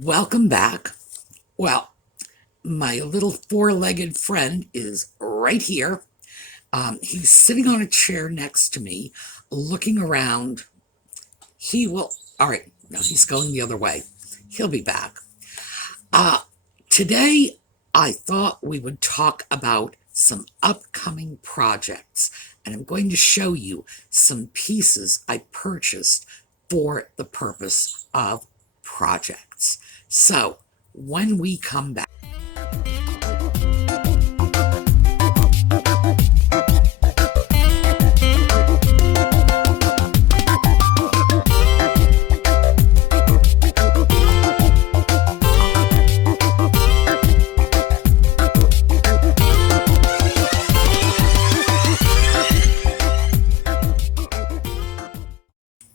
Welcome back. Well, my little four-legged friend is right here. He's sitting on a chair next to me, looking around. All right, now he's going the other way. He'll be back. Uh, Today, I thought we would talk about some upcoming projects, and I'm going to show you some pieces I purchased for the purpose of projects. So, when we come back,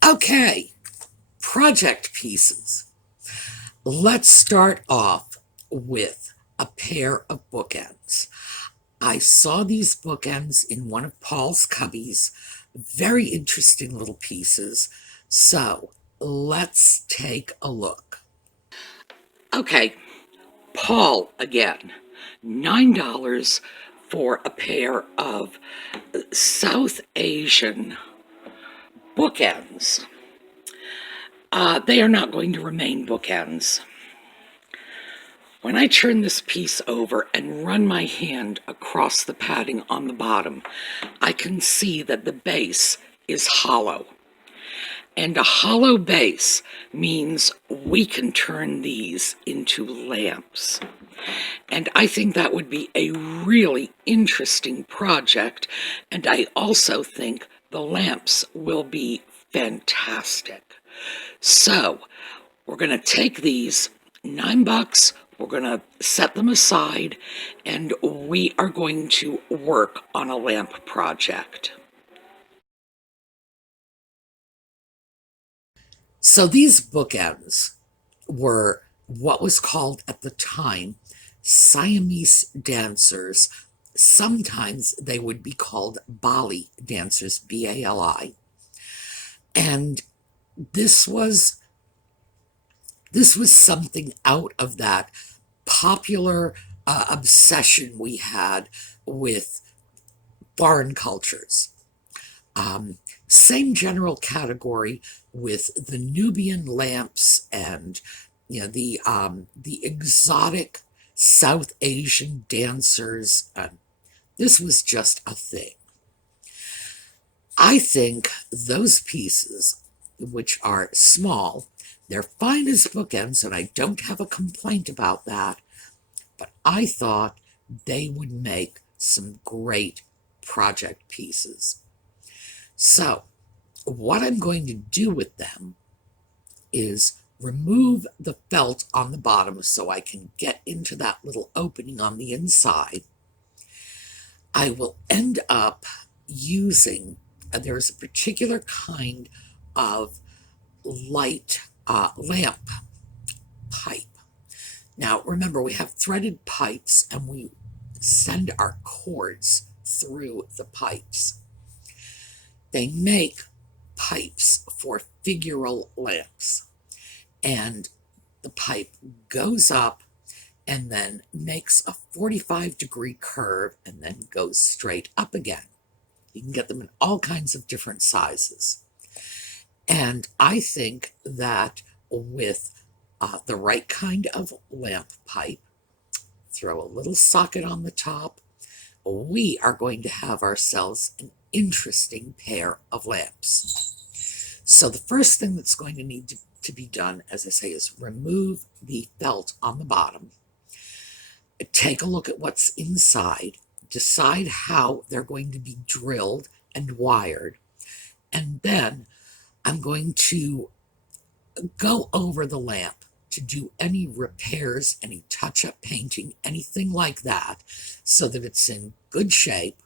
okay, project pieces. Let's start off with a pair of bookends. I saw these bookends in one of Paul's cubbies. Very interesting little pieces. So let's take a look. Okay, Paul again. $9 for a pair of South Asian bookends. They are not going to remain bookends. When I turn this piece over and run my hand across the padding on the bottom, I can see that the base is hollow. And a hollow base means we can turn these into lamps. And I think that would be a really interesting project. And I also think the lamps will be fantastic. So we're going to take these $9. We're going to set them aside, and we are going to work on a lamp project. So these bookends were what was called at the time Siamese dancers. Sometimes they would be called Bali dancers, B-A-L-I. And this was something out of that popular obsession we had with foreign cultures. Same general category with the Nubian lamps and the exotic South Asian dancers. This was just a thing. I think those pieces, which are small, they're fine as bookends, and I don't have a complaint about that, but I thought they would make some great project pieces. So, what I'm going to do with them is remove the felt on the bottom so I can get into that little opening on the inside. I will end up using, there's a particular kind of light lamp pipe. Now, remember, we have threaded pipes and we send our cords through the pipes. They make pipes for figural lamps, and the pipe goes up and then makes a 45-degree curve and then goes straight up again. You can get them in all kinds of different sizes. And I think that with the right kind of lamp pipe, throw a little socket on the top, we are going to have ourselves an interesting pair of lamps. So the first thing that's going to need to be done, as I say, is remove the felt on the bottom, take a look at what's inside, decide how they're going to be drilled and wired, and then I'm going to go over the lamp to do any repairs, any touch-up painting, anything like that, so that it's in good shape,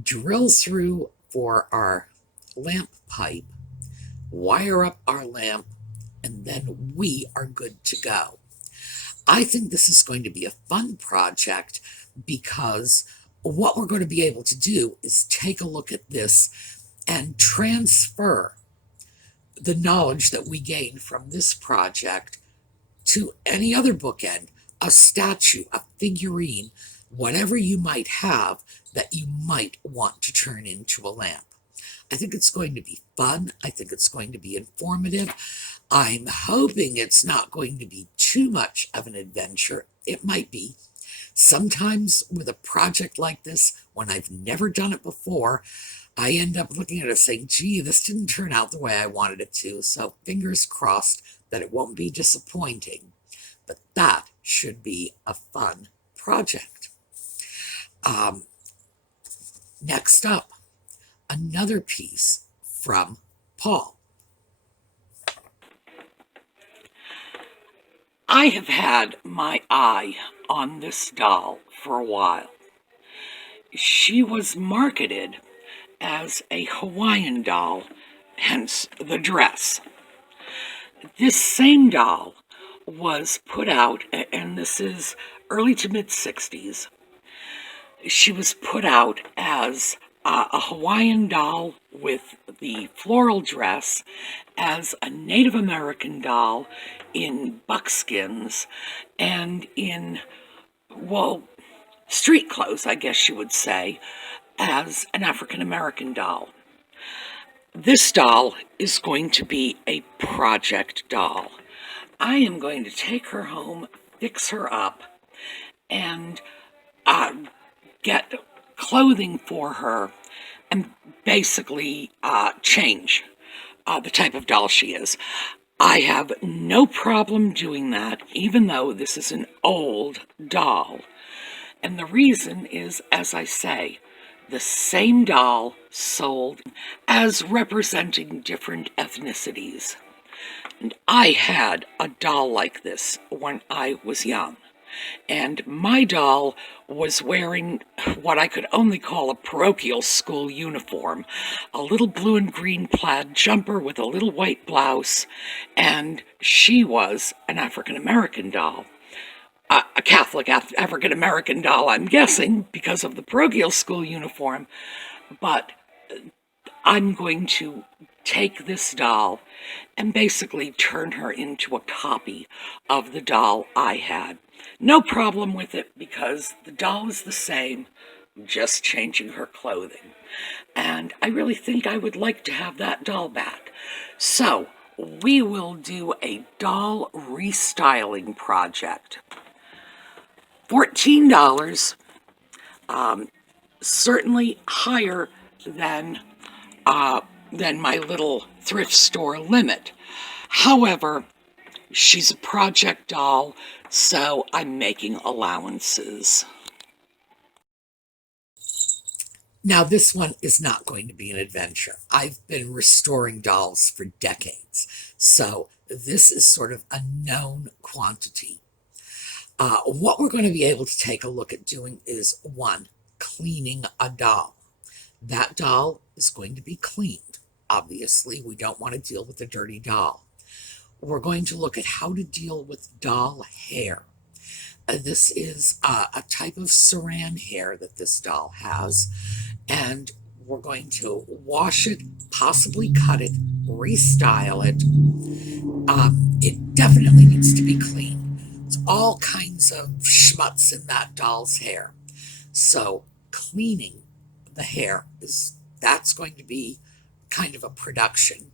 drill through for our lamp pipe, wire up our lamp, and then we are good to go. I think this is going to be a fun project because what we're going to be able to do is take a look at this and transfer the knowledge that we gain from this project to any other bookend, a statue, a figurine, whatever you might have that you might want to turn into a lamp. I think it's going to be fun. I think it's going to be informative. I'm hoping it's not going to be too much of an adventure. It might be. Sometimes with a project like this, when I've never done it before, I end up looking at it saying, gee, this didn't turn out the way I wanted it to. So fingers crossed that it won't be disappointing. But that should be a fun project. Next up, another piece from Paul. I have had my eye on this doll for a while. She was marketed as a Hawaiian doll, hence the dress. This same doll was put out, and this is early to mid-60s. She was put out as a Hawaiian doll with the floral dress, as a Native American doll in buckskins, and in, well, street clothes, I guess you would say, as an African American doll. This doll is going to be a project doll. I am going to take her home, fix her up, and get clothing for her, and basically change the type of doll she is. I have no problem doing that, even though this is an old doll. And the reason is, as I say, the same doll sold as representing different ethnicities. And I had a doll like this when I was young. And my doll was wearing what I could only call a parochial school uniform, a little blue and green plaid jumper with a little white blouse, and she was an African-American doll. A Catholic African-American doll, I'm guessing, because of the parochial school uniform, but I'm going to take this doll and basically turn her into a copy of the doll I had. No problem with it, because the doll is the same, just changing her clothing. And I really think I would like to have that doll back. So we will do a doll restyling project. $14, certainly higher than my little thrift store limit. However, she's a project doll, so I'm making allowances. Now, this one is not going to be an adventure. I've been restoring dolls for decades, so this is sort of a known quantity. What we're going to be able to take a look at doing is, one, cleaning a doll. That doll is going to be cleaned. Obviously, we don't want to deal with a dirty doll. We're going to look at how to deal with doll hair. This is a type of saran hair that this doll has, and we're going to wash it, possibly cut it, restyle it. It definitely needs to be cleaned. There's all kinds of schmutz in that doll's hair. So cleaning the hair that's going to be kind of a production.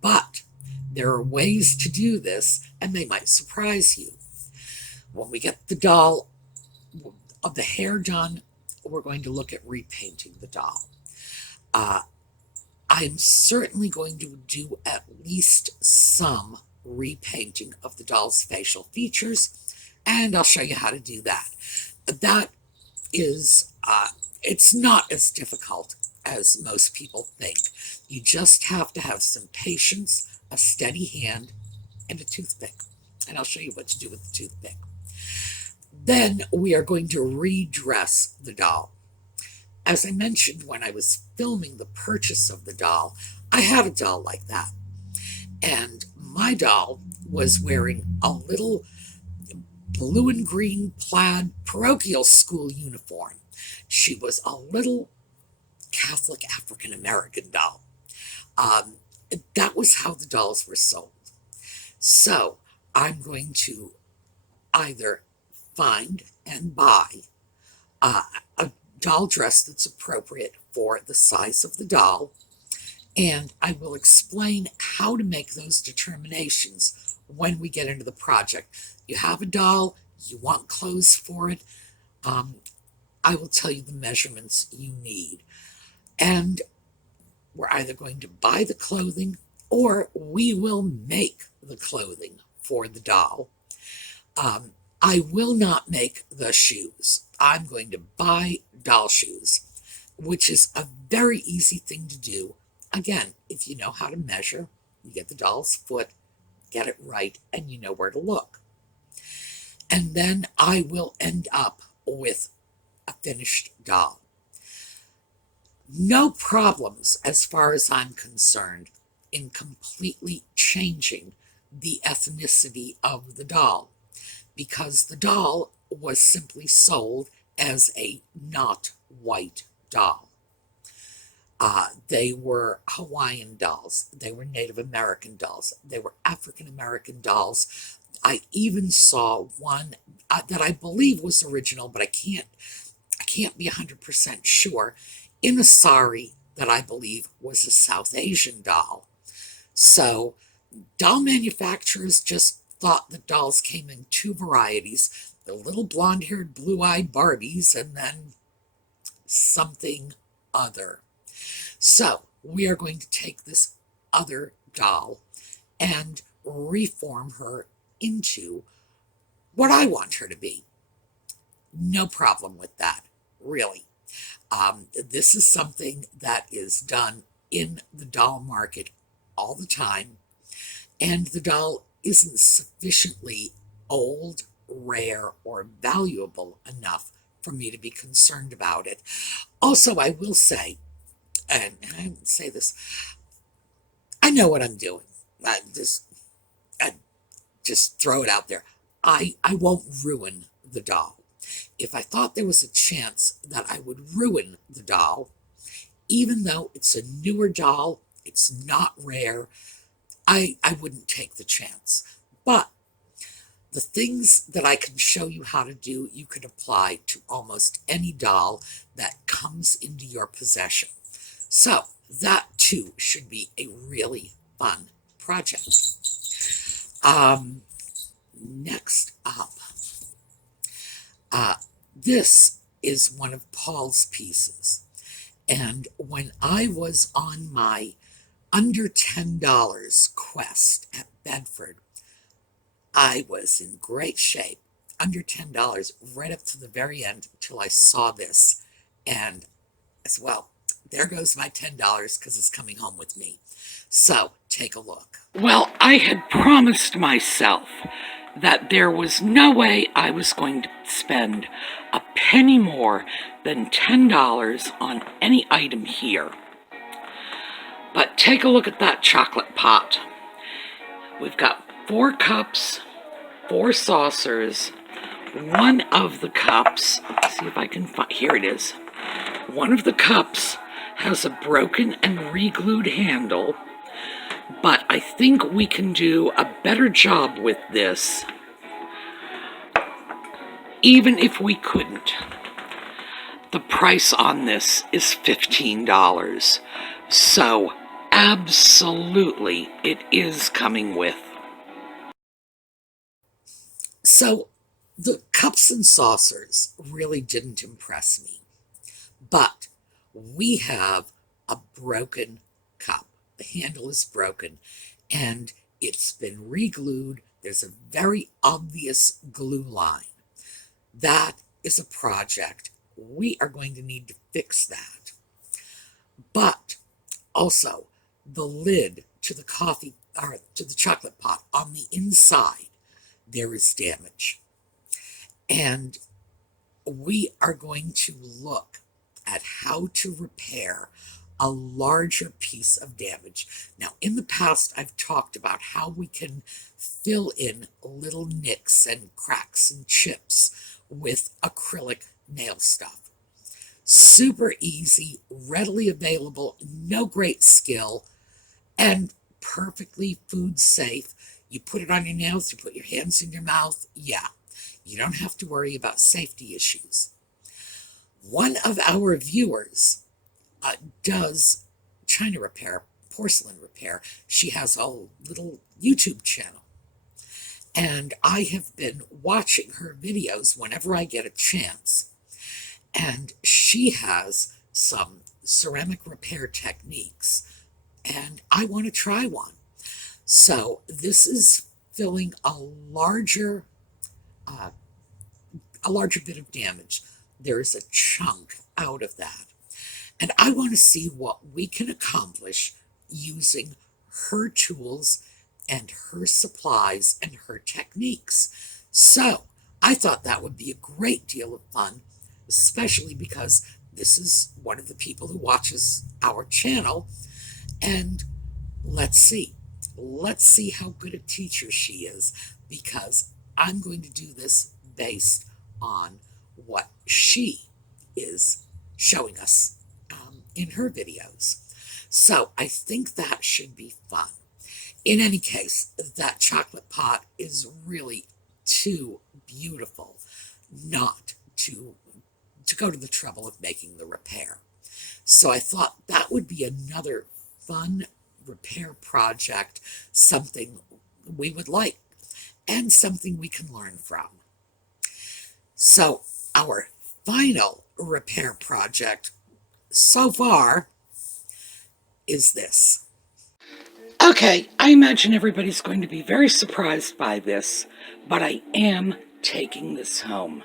But there are ways to do this, and they might surprise you. When we get the doll of the hair done, we're going to look at repainting the doll. I'm certainly going to do at least some repainting of the doll's facial features, and I'll show you how to do that. That is, it's not as difficult as most people think. You just have to have some patience, a steady hand, and a toothpick. And I'll show you what to do with the toothpick. Then we are going to redress the doll. As I mentioned when I was filming the purchase of the doll, I had a doll like that. And my doll was wearing a little blue and green plaid parochial school uniform. She was a little Catholic African American doll. That was how the dolls were sold. So I'm going to either find and buy a doll dress that's appropriate for the size of the doll, and I will explain how to make those determinations when we get into the project. You have a doll, you want clothes for it, I will tell you the measurements you need. And we're either going to buy the clothing or we will make the clothing for the doll. I will not make the shoes. I'm going to buy doll shoes, which is a very easy thing to do. Again, if you know how to measure, you get the doll's foot, get it right, and you know where to look. And then I will end up with a finished doll. No problems, as far as I'm concerned, in completely changing the ethnicity of the doll, because the doll was simply sold as a not white doll. They were Hawaiian dolls, they were Native American dolls, they were African American dolls. I even saw one that I believe was original, but I can't be 100% sure, in a sari that I believe was a South Asian doll. So doll manufacturers just thought that dolls came in two varieties, the little blonde-haired, blue-eyed Barbies, and then something other. So we are going to take this other doll and reform her into what I want her to be. No problem with that, really. This is something that is done in the doll market all the time, and the doll isn't sufficiently old, rare, or valuable enough for me to be concerned about it. Also, I will say, and I say this, I know what I'm doing. I just throw it out there. I won't ruin the doll. If I thought there was a chance that I would ruin the doll, even though it's a newer doll, it's not rare, I wouldn't take the chance. But the things that I can show you how to do, you can apply to almost any doll that comes into your possession. So that too should be a really fun project. Next up, this is one of Paul's pieces. And when I was on my under $10 quest at Bedford, I was in great shape, under $10, right up to the very end until I saw this. And as well, there goes my $10 because it's coming home with me. So take a look. Well, I had promised myself that there was no way I was going to spend a penny more than $10 on any item here. But take a look at that chocolate pot. We've got 4 cups, 4 saucers. One of the cups, let's see if I can find, here it is. One of the cups has a broken and re-glued handle, but I think we can do a better job with this, even if we couldn't. The price on this is $15, so absolutely it is coming with. So the cups and saucers really didn't impress me, but we have a broken cup. The handle is broken and it's been re-glued. There's a very obvious glue line. That is a project. We are going to need to fix that. But also, the lid to the coffee, or to the chocolate pot on the inside, there is damage. And we are going to look at how to repair a larger piece of damage. Now, in the past, I've talked about how we can fill in little nicks and cracks and chips with acrylic nail stuff. Super easy, readily available, no great skill, and perfectly food safe. You put it on your nails, you put your hands in your mouth. Yeah, you don't have to worry about safety issues. One of our viewers does china repair, porcelain repair. She has a little YouTube channel. And I have been watching her videos whenever I get a chance. And she has some ceramic repair techniques, and I want to try one. So this is filling a larger bit of damage. There is a chunk out of that. And I want to see what we can accomplish using her tools and her supplies and her techniques. So I thought that would be a great deal of fun, especially because this is one of the people who watches our channel. And let's see how good a teacher she is, because I'm going to do this based on what she is showing us in her videos. So I think that should be fun. In any case, that chocolate pot is really too beautiful not to go to the trouble of making the repair. So I thought that would be another fun repair project, something we would like, and something we can learn from. So our final repair project so far is this. Okay, I imagine everybody's going to be very surprised by this, but I am taking this home.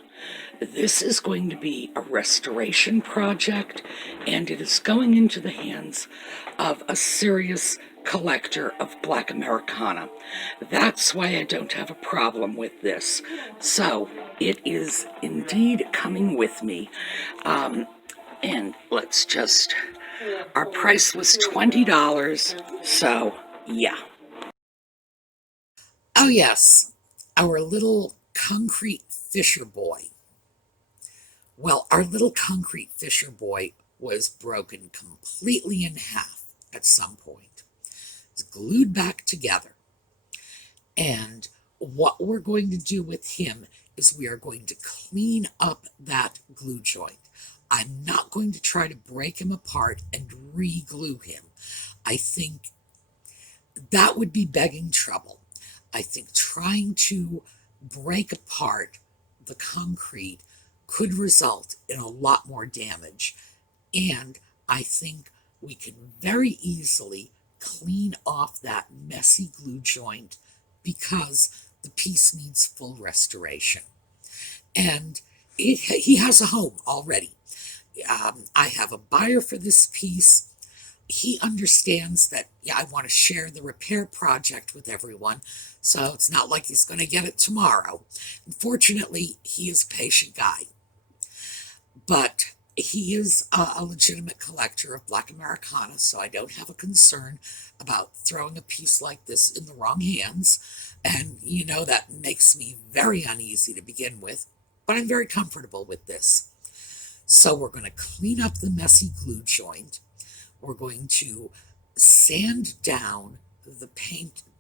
This is going to be a restoration project, and it is going into the hands of a serious collector of Black Americana. That's why I don't have a problem with this. So it is indeed coming with me. And let's just, our price was $20, so yeah. Oh yes, our little concrete fisher boy. Well, our little concrete fisher boy was broken completely in half at some point. It's glued back together. And what we're going to do with him is we are going to clean up that glue joint. I'm not going to try to break him apart and re-glue him. I think that would be begging trouble. I think trying to break apart the concrete could result in a lot more damage. And I think we can very easily clean off that messy glue joint because the piece needs full restoration. And he has a home already. I have a buyer for this piece. He understands that, yeah, I want to share the repair project with everyone, so it's not like he's going to get it tomorrow. Unfortunately, he is a patient guy. But he is a legitimate collector of Black Americana, so I don't have a concern about throwing a piece like this in the wrong hands. And, you know, that makes me very uneasy to begin with, but I'm very comfortable with this. So we're going to clean up the messy glue joint. We're going to sand down the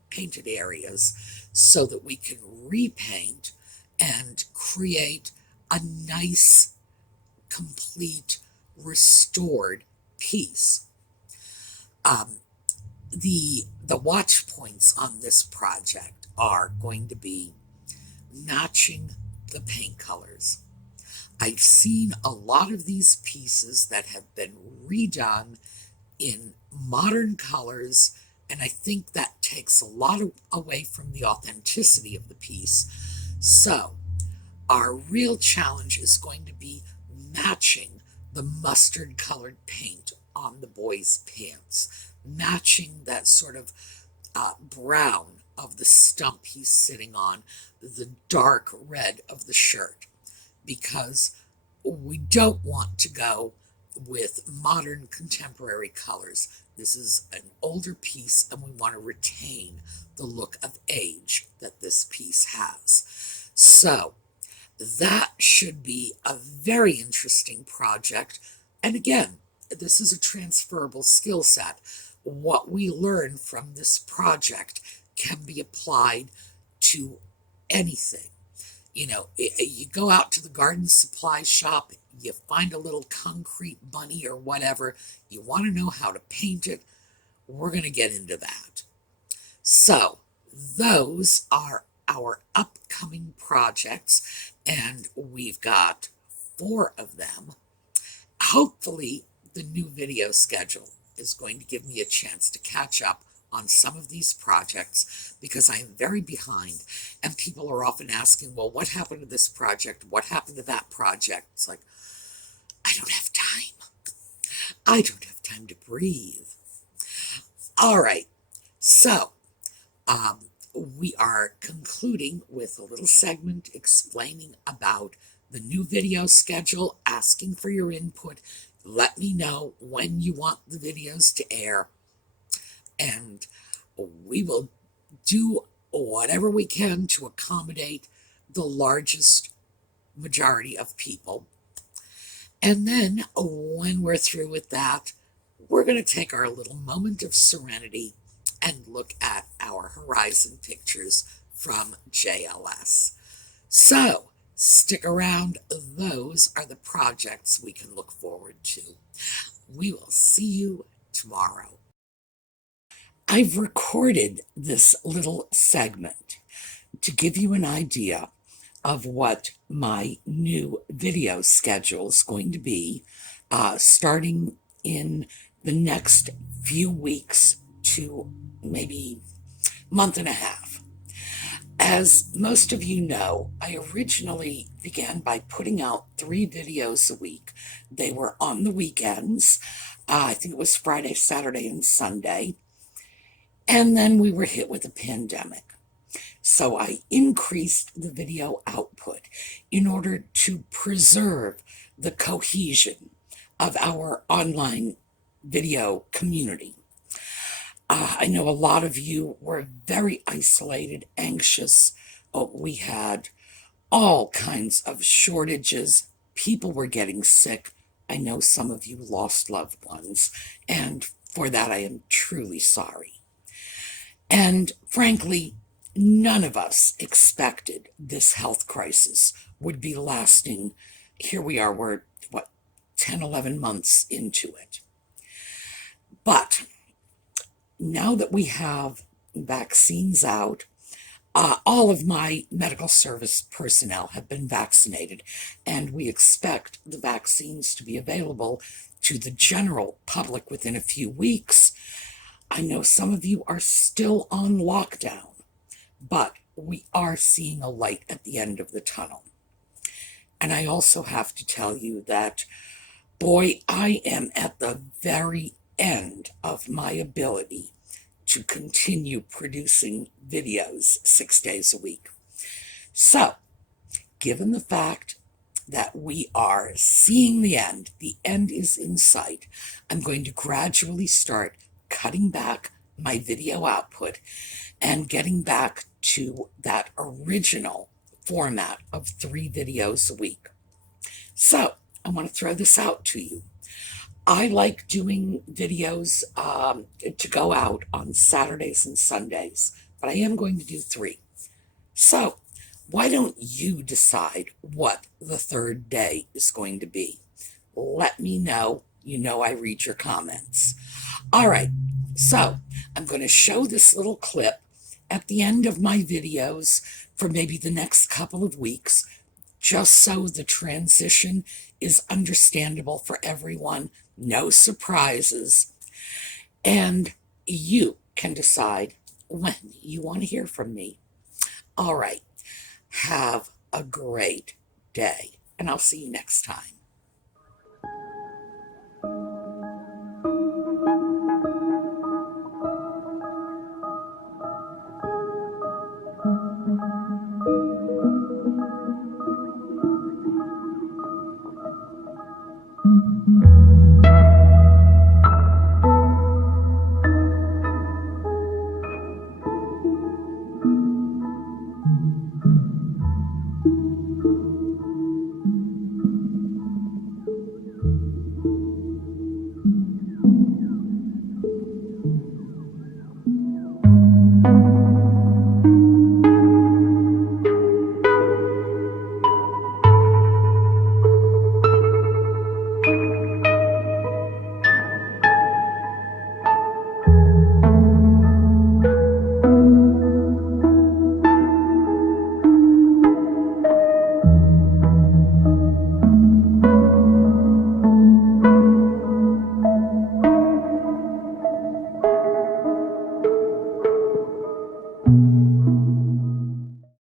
painted areas so that we can repaint and create a nice, complete, restored piece. The watch points on this project are going to be matching the paint colors. I've seen a lot of these pieces that have been redone in modern colors, and I think that takes a lot away from the authenticity of the piece. So our real challenge is going to be matching the mustard colored paint on the boy's pants, matching that sort of brown of the stump he's sitting on, the dark red of the shirt, because we don't want to go with modern contemporary colors. This is an older piece, and we want to retain the look of age that this piece has. So that should be a very interesting project. And again, this is a transferable skill set. What we learn from this project can be applied to anything. You know, you go out to the garden supply shop, you find a little concrete bunny or whatever, you want to know how to paint it, we're going to get into that. So, those are our upcoming projects, and we've got 4 of them. Hopefully, the new video schedule is going to give me a chance to catch up on some of these projects because I am very behind, and people are often asking, well, what happened to this project? What happened to that project? It's like, I don't have time. I don't have time to breathe. All right, so we are concluding with a little segment explaining about the new video schedule, asking for your input. Let me know when you want the videos to air, and we will do whatever we can to accommodate the largest majority of people. And then when we're through with that, we're going to take our little moment of serenity and look at our horizon pictures from JLS. So stick around. Those are the projects we can look forward to. We will see you tomorrow. I've recorded this little segment to give you an idea of what my new video schedule is going to be starting in the next few weeks to maybe month and a half. As most of you know, I originally began by putting out 3 videos a week. They were on the weekends. I think it was Friday, Saturday, and Sunday. And then we were hit with a pandemic. So I increased the video output in order to preserve the cohesion of our online video community. I know a lot of you were very isolated, anxious. We had all kinds of shortages. People were getting sick. I know some of you lost loved ones, and for that I am truly sorry. And frankly, none of us expected this health crisis would be lasting. Here we are, we're 10, 11 months into it. But now that we have vaccines out, all of my medical service personnel have been vaccinated, and we expect the vaccines to be available to the general public within a few weeks. I know some of you are still on lockdown, but we are seeing a light at the end of the tunnel. And I also have to tell you that, boy, I am at the very end of my ability to continue producing videos 6 days a week. So, given the fact that we are seeing the end is in sight, I'm going to gradually start cutting back my video output and getting back to that original format of 3 videos a week. So, I want to throw this out to you. I like doing videos to go out on Saturdays and Sundays, but I am going to do 3. So, why don't you decide what the 3rd day is going to be? Let me know. You know I read your comments. All right, so I'm going to show this little clip at the end of my videos for maybe the next couple of weeks, just so the transition is understandable for everyone. No surprises. And you can decide when you want to hear from me. All right. Have a great day, and I'll see you next time.